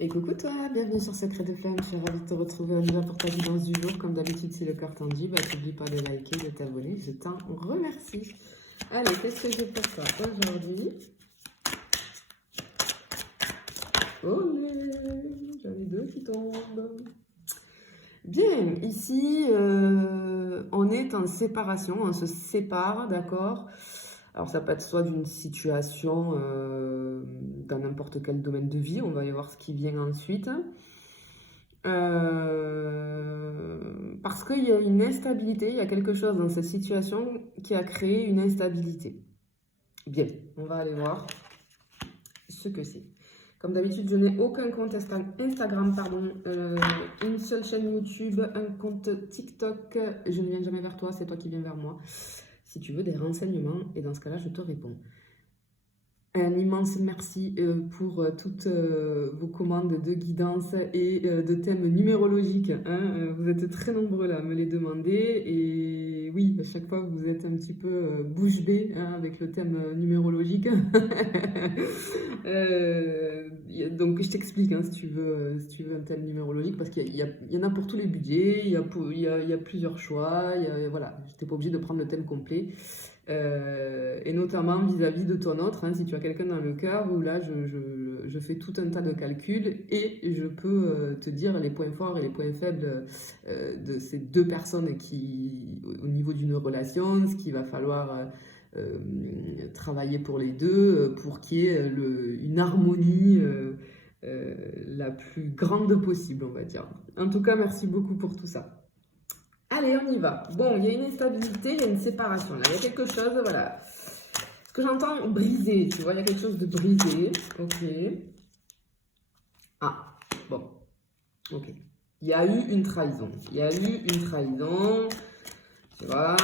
Et coucou toi, bienvenue sur Secret de Flamme, je suis ravie de te retrouver. On y va pour ta guidance du jour. Comme d'habitude, si le cœur t'en dit, n'oublie pas de liker, de t'abonner, je t'en remercie. Allez, qu'est-ce que j'ai pour toi aujourd'hui? Oh, j'en ai deux qui tombent. Bien, ici, on est en séparation, on se sépare, d'accord? Alors ça peut être soit d'une situation dans n'importe quel domaine de vie, on va aller voir ce qui vient ensuite. Parce qu'il y a une instabilité, il y a quelque chose dans cette situation qui a créé une instabilité. Bien, on va aller voir ce que c'est. Comme d'habitude, je n'ai aucun compte Instagram, une seule chaîne YouTube, un compte TikTok. Je ne viens jamais vers toi, c'est toi qui viens vers moi. Si tu veux des renseignements, et dans ce cas-là, je te réponds. Un immense merci pour toutes vos commandes de guidance et de thèmes numérologiques. Hein. Vous êtes très nombreux là à me les demander. Et oui, à chaque fois, vous êtes un petit peu bouche bée hein, avec le thème numérologique. Donc, je t'explique hein, si tu veux un thème numérologique, parce qu'il y en a pour tous les budgets, il y a plusieurs choix. Voilà, je n'étais pas obligée de prendre le thème complet. Et notamment vis-à-vis de ton autre, hein, si tu as quelqu'un dans le cœur, où là je fais tout un tas de calculs et je peux te dire les points forts et les points faibles de ces deux personnes qui, au niveau d'une relation, ce qu'il va falloir travailler pour les deux pour qu'il y ait une harmonie la plus grande possible, on va dire. En tout cas, merci beaucoup pour tout ça. Allez, on y va. Bon, il y a une instabilité, il y a une séparation. Là, il y a quelque chose, voilà. Ce que j'entends, brisé, tu vois, il y a quelque chose de brisé. Ok. Ah, bon. Ok. Il y a eu une trahison. Il y a eu une trahison. Tu vois.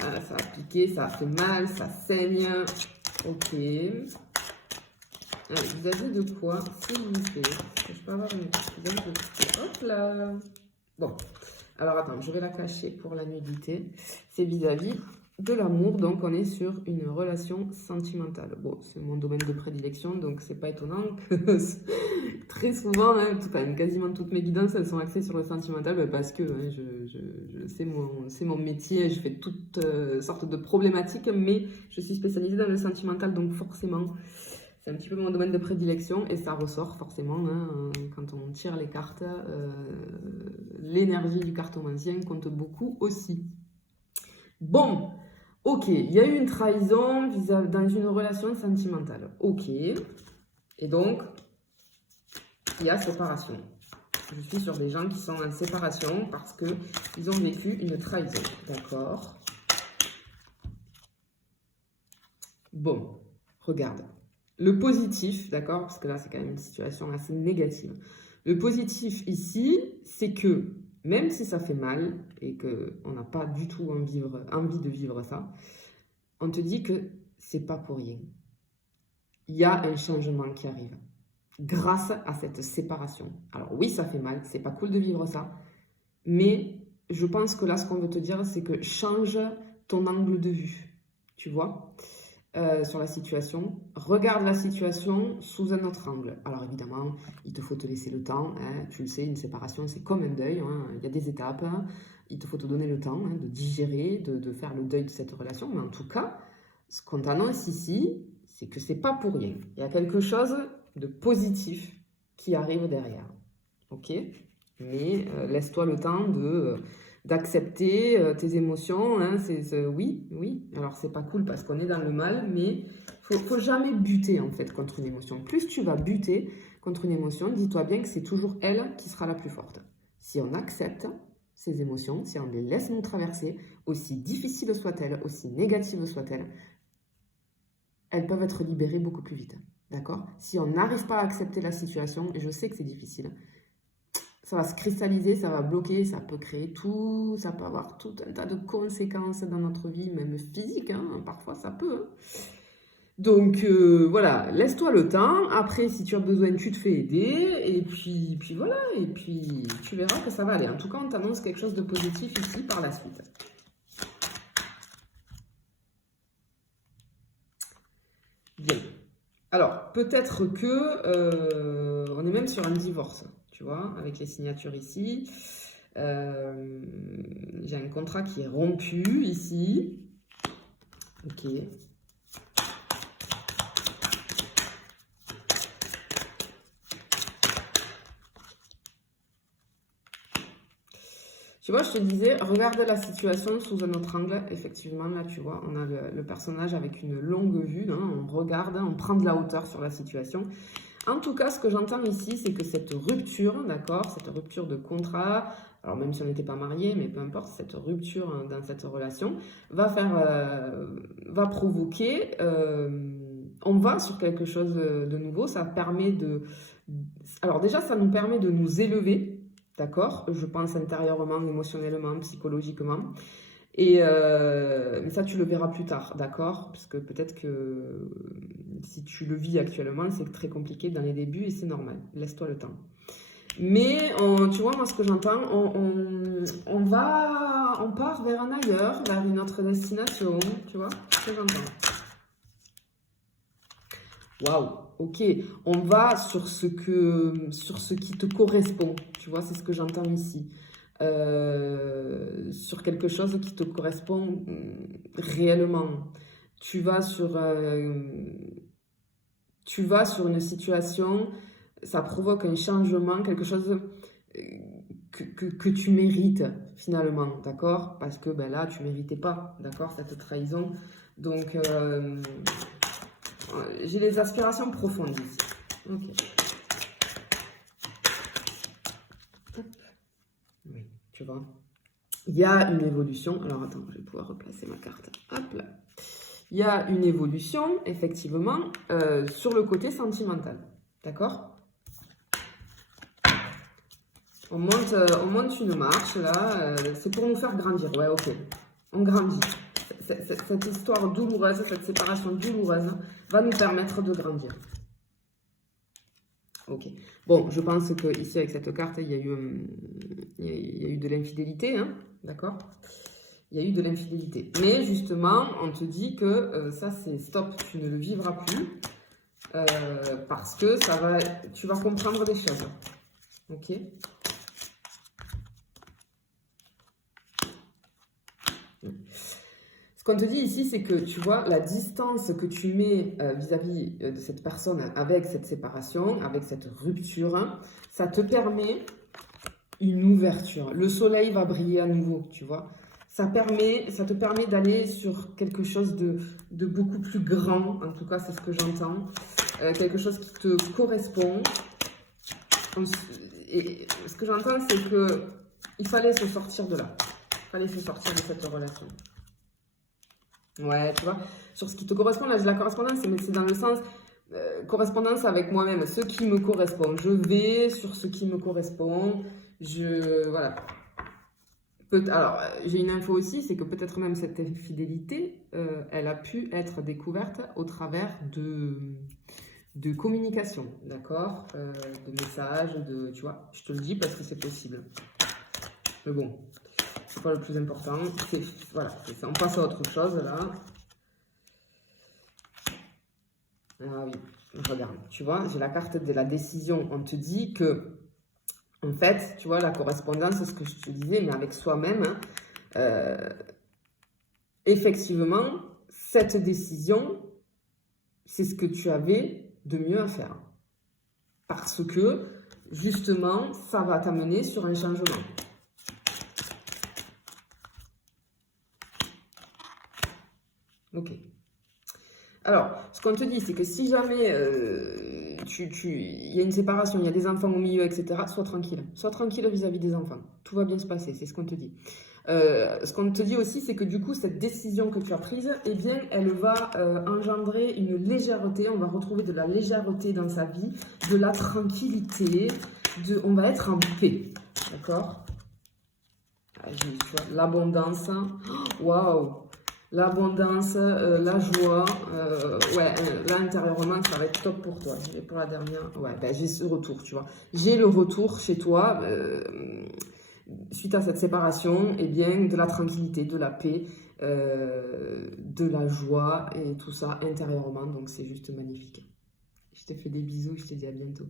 Là, ça a piqué, ça a fait mal, ça saigne. Ok. Allez, vous avez de quoi, s'il vous plaît. Je peux avoir une... Hop là. Bon. Alors attends, je vais la cacher pour la nudité. C'est vis-à-vis de l'amour, donc on est sur une relation sentimentale. Bon, c'est mon domaine de prédilection, donc c'est pas étonnant que très souvent, hein, quasiment toutes mes guidances, elles sont axées sur le sentimental, parce que hein, c'est mon métier, je fais toutes sortes de problématiques, mais je suis spécialisée dans le sentimental, donc forcément... C'est un petit peu mon domaine de prédilection et ça ressort forcément hein, quand on tire les cartes. L'énergie du cartomancien compte beaucoup aussi. Bon, ok, il y a eu une trahison dans une relation sentimentale. Ok, et donc, il y a séparation. Je suis sur des gens qui sont en séparation parce qu'ils ont vécu une trahison. D'accord. Bon, regarde. Le positif, d'accord, parce que là, c'est quand même une situation assez négative. Le positif ici, c'est que même si ça fait mal et qu'on n'a pas du tout envie de vivre ça, on te dit que c'est pas pour rien. Il y a un changement qui arrive grâce à cette séparation. Alors oui, ça fait mal, c'est pas cool de vivre ça, mais je pense que là, ce qu'on veut te dire, c'est que change ton angle de vue, tu vois sur la situation, regarde la situation sous un autre angle. Alors évidemment, il te faut te laisser le temps, hein, tu le sais, une séparation c'est comme un deuil, hein, il y a des étapes, hein, il te faut te donner le temps hein, de digérer, de faire le deuil de cette relation, mais en tout cas, ce qu'on t'annonce ici, c'est que c'est pas pour rien. Il y a quelque chose de positif qui arrive derrière, ok? Mais laisse-toi le temps d'accepter tes émotions, hein, oui, alors c'est pas cool parce qu'on est dans le mal, mais faut jamais buter en fait contre une émotion. Plus tu vas buter contre une émotion, dis-toi bien que c'est toujours elle qui sera la plus forte. Si on accepte ces émotions, si on les laisse nous traverser, aussi difficiles soient-elles, aussi négatives soient-elles, elles peuvent être libérées beaucoup plus vite, d'accord? Si on n'arrive pas à accepter la situation, et je sais que c'est difficile, ça va se cristalliser, ça va bloquer, ça peut créer tout, ça peut avoir tout un tas de conséquences dans notre vie, même physique, hein, parfois ça peut. Donc voilà, laisse-toi le temps, après si tu as besoin tu te fais aider, et puis voilà, et puis tu verras que ça va aller. En tout cas on t'annonce quelque chose de positif ici par la suite. Bien, alors... peut-être que on est même sur un divorce, tu vois, avec les signatures ici. J'ai un contrat qui est rompu ici. Ok. Tu vois, je te disais, regarde la situation sous un autre angle. Effectivement, là, tu vois, on a le personnage avec une longue vue. Hein, on regarde, on prend de la hauteur sur la situation. En tout cas, ce que j'entends ici, c'est que cette rupture, d'accord, cette rupture de contrat, alors même si on n'était pas mariés, mais peu importe, cette rupture dans cette relation va va provoquer, on va sur quelque chose de nouveau. Ça permet de, alors déjà, ça nous permet de nous élever. D'accord? Je pense intérieurement, émotionnellement, psychologiquement. Mais ça, tu le verras plus tard, d'accord? Parce que peut-être que si tu le vis actuellement, c'est très compliqué dans les débuts et c'est normal. Laisse-toi le temps. Mais tu vois, moi, ce que j'entends, on part vers un ailleurs, vers une autre destination, tu vois? C'est ce que j'entends. Waouh, ok, on va sur ce qui te correspond, tu vois, c'est ce que j'entends ici. Sur quelque chose qui te correspond réellement. Tu vas sur une situation, ça provoque un changement, quelque chose que tu mérites finalement, d'accord? Parce que ben là, tu méritais pas, d'accord, cette trahison. Donc, j'ai des aspirations profondes ici. Ok. Hop. Oui, tu vois. Il y a une évolution. Alors attends, je vais pouvoir replacer ma carte. Hop là. Il y a une évolution, effectivement, sur le côté sentimental. D'accord? On monte une marche, là. C'est pour nous faire grandir. Ouais, ok. On grandit. Cette histoire douloureuse, cette séparation douloureuse va nous permettre de grandir. Ok. Bon, je pense que ici avec cette carte, il y a eu de l'infidélité, hein, d'accord? Il y a eu de l'infidélité. Mais justement, on te dit que ça, c'est stop, tu ne le vivras plus parce que tu vas comprendre des choses. Ok? Ce qu'on te dit ici, c'est que tu vois la distance que tu mets vis-à-vis de cette personne avec cette séparation, avec cette rupture, ça te permet une ouverture. Le soleil va briller à nouveau, tu vois. Ça te permet d'aller sur quelque chose de beaucoup plus grand, en tout cas c'est ce que j'entends, quelque chose qui te correspond. Et ce que j'entends, c'est que il fallait se sortir de là, il fallait se sortir de cette relation. Ouais, tu vois, sur ce qui te correspond, là, j'ai la correspondance, mais c'est dans le sens correspondance avec moi-même, ce qui me correspond. Je vais sur ce qui me correspond. Voilà. Alors, j'ai une info aussi, c'est que peut-être même cette infidélité, elle a pu être découverte au travers de communication, d'accord? De messages, tu vois, je te le dis parce que c'est possible. Mais bon. C'est pas le plus important. Voilà, on passe à autre chose là. Ah oui, regarde, tu vois, j'ai la carte de la décision. On te dit que, en fait, tu vois, la correspondance, c'est ce que je te disais, mais avec soi-même, effectivement, cette décision, c'est ce que tu avais de mieux à faire. Parce que, justement, ça va t'amener sur un changement. Ok. Alors, ce qu'on te dit, c'est que si jamais il y a une séparation, il y a des enfants au milieu, etc., sois tranquille. Sois tranquille vis-à-vis des enfants. Tout va bien se passer, c'est ce qu'on te dit. Ce qu'on te dit aussi, c'est que du coup, cette décision que tu as prise, eh bien, elle va engendrer une légèreté. On va retrouver de la légèreté dans sa vie, de la tranquillité, on va être en paix. D'accord? L'abondance. Waouh! L'abondance, la joie, ouais, là intérieurement ça va être top pour toi. Pour la dernière, ouais, ben, j'ai ce retour, tu vois. J'ai le retour chez toi, suite à cette séparation, et bien de la tranquillité, de la paix, de la joie et tout ça intérieurement, donc c'est juste magnifique. Je te fais des bisous, je te dis à bientôt.